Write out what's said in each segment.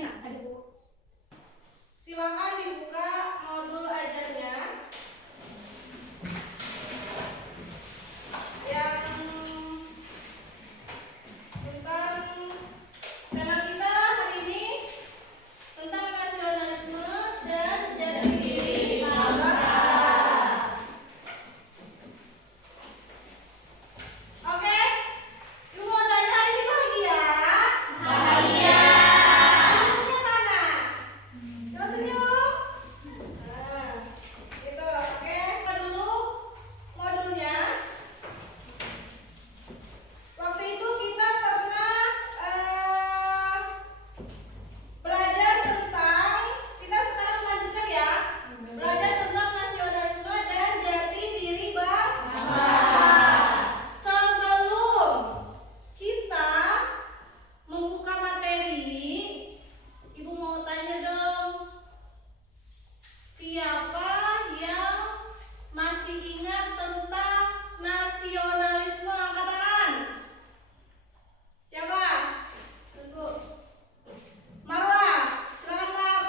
enak. Aduh. Silakan dibuka modul ajarnya. Yang tentang tema kita hari ini tentang nasionalisme dan jati diri bangsa. Oke, ibu mau tanya hari ini bahagia? Bahagia. Senyumnya mana? Coba senyum. Nah, gitu. Oke, buka dulu modulnya. Waktu itu kita pernah belajar tentang, kita sekarang lanjutkan ya, belajar tentang nasionalisme dan jati diri bangsa. Sebelum kita membuka materi, Ibu mau tanya dong, siapa yang masih ingat tentang nasionalisme? Angkat tangan. Siapa? Tunggu. Marwa, silakan Mar.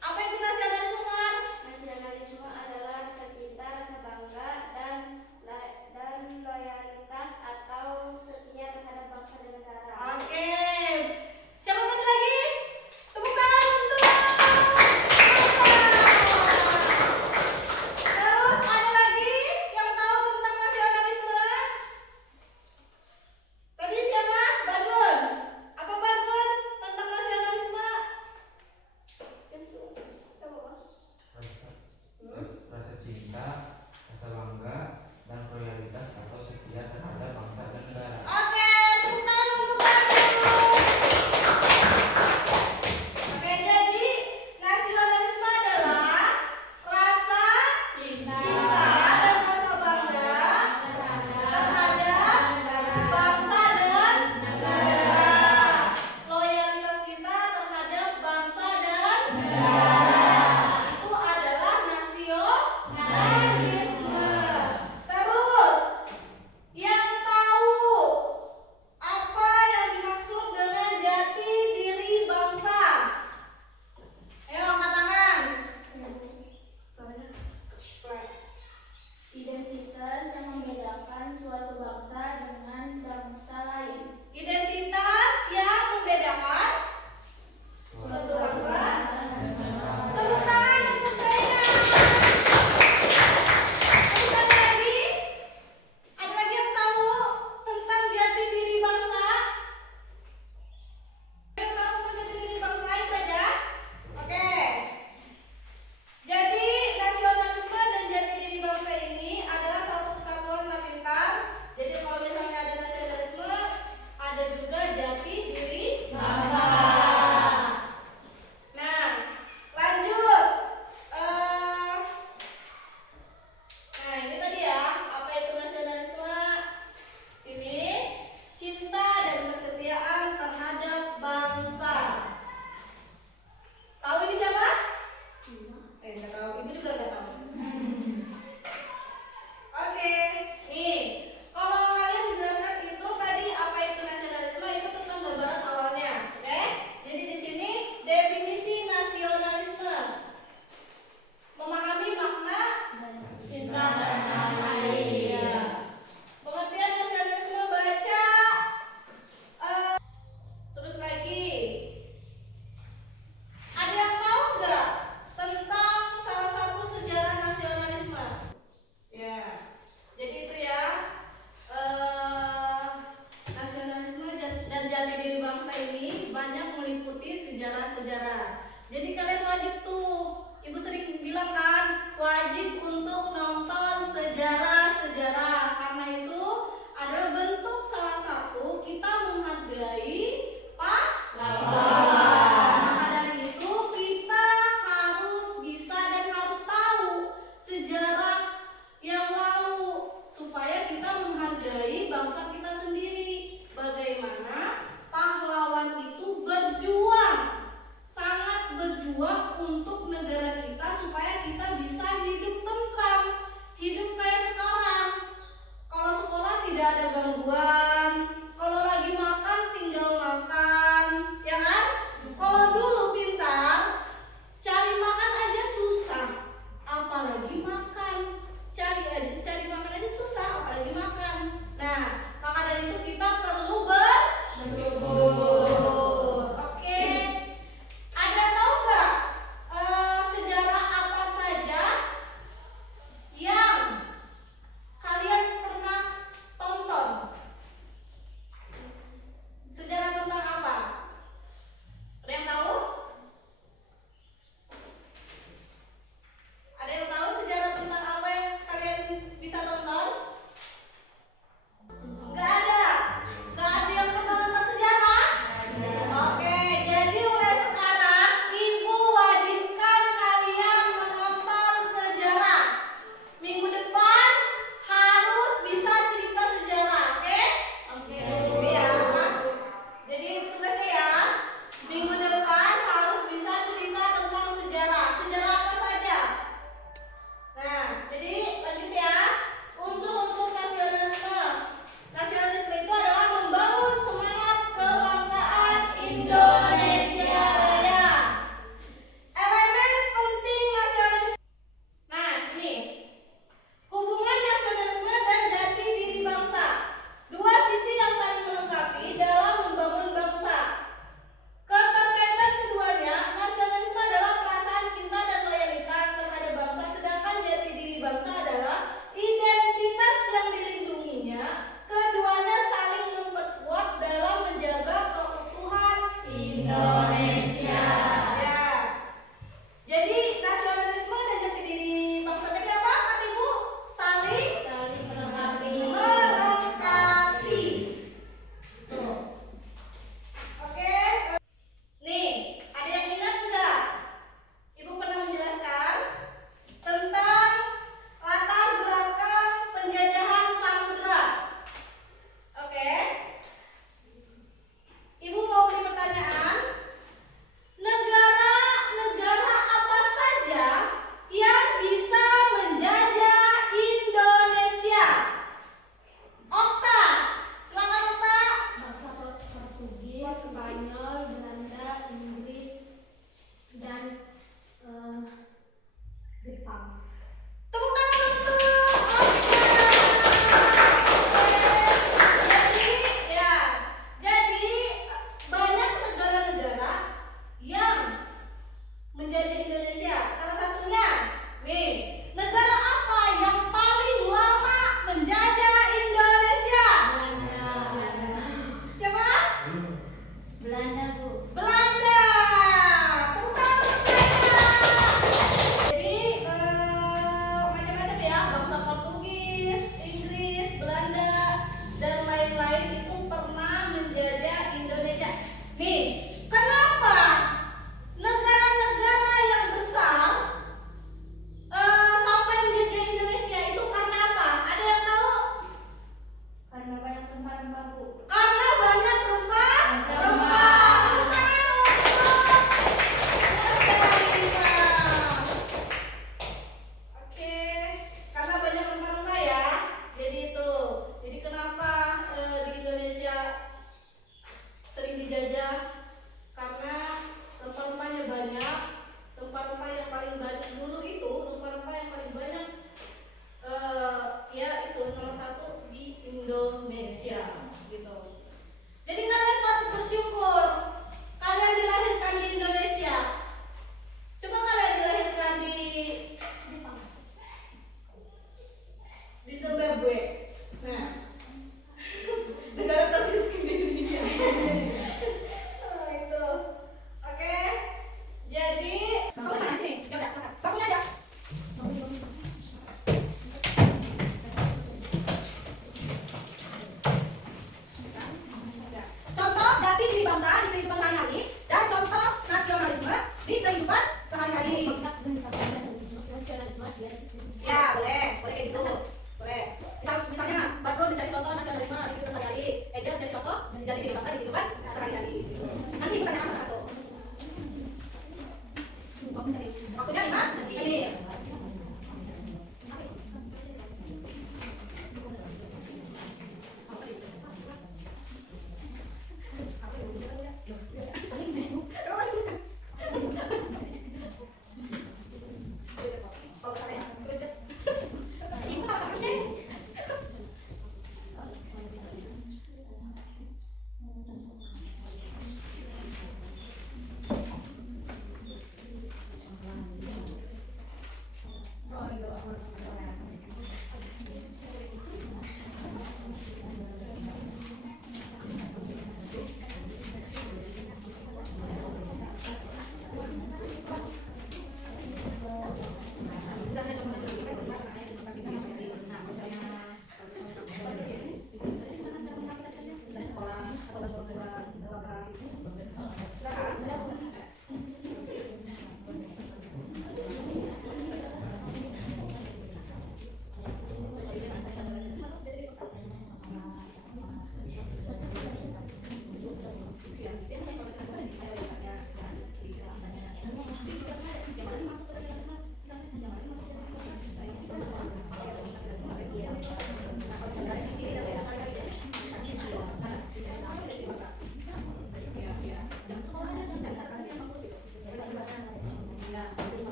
Apa itu nasionalisme, Mar? Nasionalisme adalah rasa cinta, rasa bangga, dan loyalitas atau setia terhadap bangsa dan negara. Oke. Siapa tadi lagi? Tepuk tangan untuk Terus ada lagi yang tahu tentang nasionalisme? Tadi siapa? Badrun. Apa Badrun tentang nasionalisme? Rasa cinta, rasa bangga, dan loyalitas atau setia terhadap bangsa dan negara. Oke, tepuk tangan untuk Badrun. Oke, jadi nasionalisme adalah rasa Cinta dan rasa bangga terhadap bangsa dan negara. Loyalitas kita terhadap bangsa dan negara itu adalah nasionalisme. Terus, yang tahu apa yang dimaksud dengan jati diri bangsa? Ayo angkat tangan. Suaranya play. identitas yang membedakan suatu bangsa dengan bangsa lain. Identitas yang membedakan suatu bangsa. Tepuk tangan untuk saya. Terus ada lagi? Ada lagi yang tahu tentang jati diri bangsa? Yang tahu tentang jati diri bangsa itu aja? Oke. Jadi nasionalisme dan jati diri bangsa ini adalah satu kesatuan terintar. Jadi kalau misalnya ada nasionalisme, ada juga jati diri bangsa. Nah, lanjut. Nah, ini tadi ya, apa itu nasionalisme? Sini, cinta dan kesetiaan terhadap bangsa. Tahu ini siapa? Nggak tahu. Ibu juga nggak tahu. Oke, nih. Kalau kalian menjelaskan itu tadi apa itu nasionalisme, itu tentang gambaran awalnya, oke? Jadi di sini definisi nasionalisme. Memahami makna Cinta dan lain. pengertian nasionalisme, baca. Terus lagi, ada yang tahu nggak tentang salah satu sejarah nasionalisme? Ya, jadi itu ya, nasionalisme dan jati diri bangsa ini banyak meliputi sejarah-sejarah. Jadi kalian wajib tuh, Ibu sering bilang kan, wajib untuk nonton sejarah